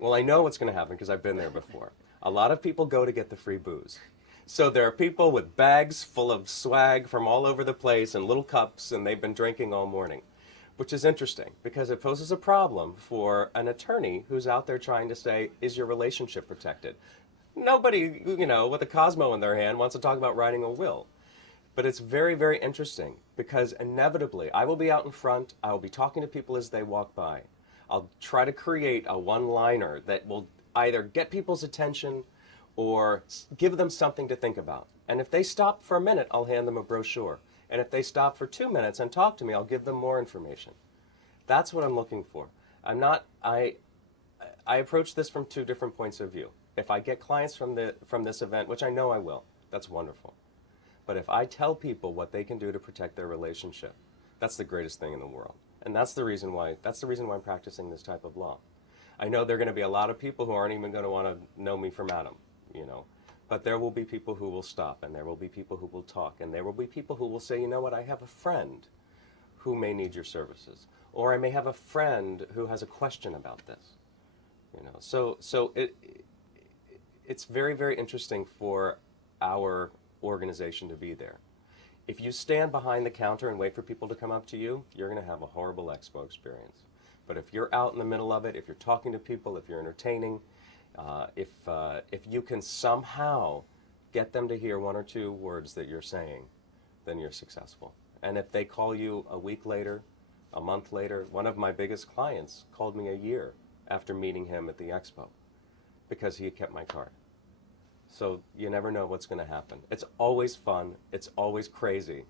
Well, I know what's going to happen because I've been there before. A lot of people go to get the free booze. So there are people with bags full of swag from all over the place and little cups, and they've been drinking all morning, which is interesting because it poses a problem for an attorney who's out there trying to say, is your relationship protected? Nobody, you know, with a Cosmo in their hand wants to talk about writing a will. But it's very, very interesting because inevitably I will be out in front, I will be talking to people as they walk by. I'll try to create a one-liner that will either get people's attention or give them something to think about. And if they stop for a minute, I'll hand them a brochure. And if they stop for 2 minutes and talk to me, I'll give them more information. That's what I'm looking for. I approach this from two different points of view. If I get clients from this event, which I know I will, that's wonderful. But if I tell people what they can do to protect their relationship, that's the greatest thing in the world. And that's the reason why I'm practicing this type of law. I know there are going to be a lot of people who aren't even going to want to know me from Adam, you know. But there will be people who will stop, and there will be people who will talk, and there will be people who will say, you know what, I have a friend who may need your services. Or I may have a friend who has a question about this. You know, so it's very, very interesting for our organization to be there. If you stand behind the counter and wait for people to come up to you, you're going to have a horrible expo experience. But if you're out in the middle of it, if you're talking to people, if you're entertaining, if you can somehow get them to hear one or two words that you're saying, then you're successful. And if they call you a week later, a month later, one of my biggest clients called me a year after meeting him at the expo because he had kept my card. So you never know what's going to happen. It's always fun. It's always crazy.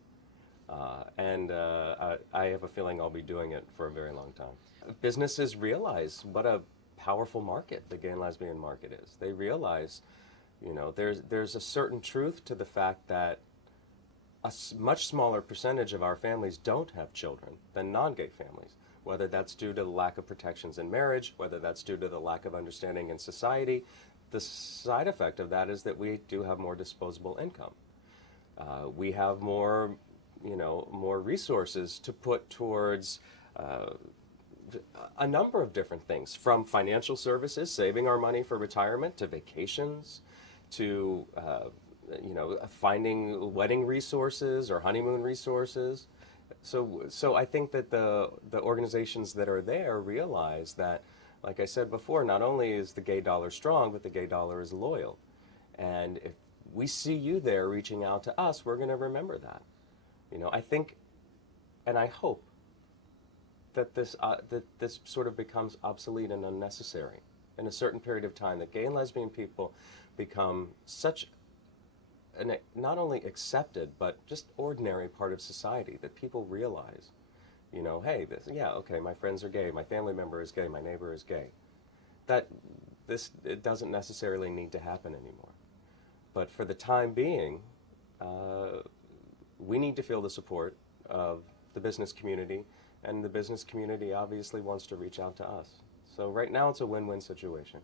And I have a feeling I'll be doing it for a very long time. Businesses realize what a powerful market the gay and lesbian market is. They realize, you know, there's a certain truth to the fact that a much smaller percentage of our families don't have children than non-gay families, whether that's due to the lack of protections in marriage, whether that's due to the lack of understanding in society. The side effect of that is that we do have more disposable income. We have more, you know, more resources to put towards a number of different things, from financial services, saving our money for retirement, to vacations, to you know, finding wedding resources or honeymoon resources. So I think that the organizations that are there realize that, like I said before, not only is the gay dollar strong, but the gay dollar is loyal. And if we see you there reaching out to us, we're going to remember that. You know, I think, and I hope, that this sort of becomes obsolete and unnecessary in a certain period of time, that gay and lesbian people become such an not only accepted, but just ordinary part of society, that people realize, you know, hey, yeah, okay, my friends are gay, my family member is gay, my neighbor is gay. It doesn't necessarily need to happen anymore. But for the time being, we need to feel the support of the business community, and the business community obviously wants to reach out to us. So right now it's a win-win situation.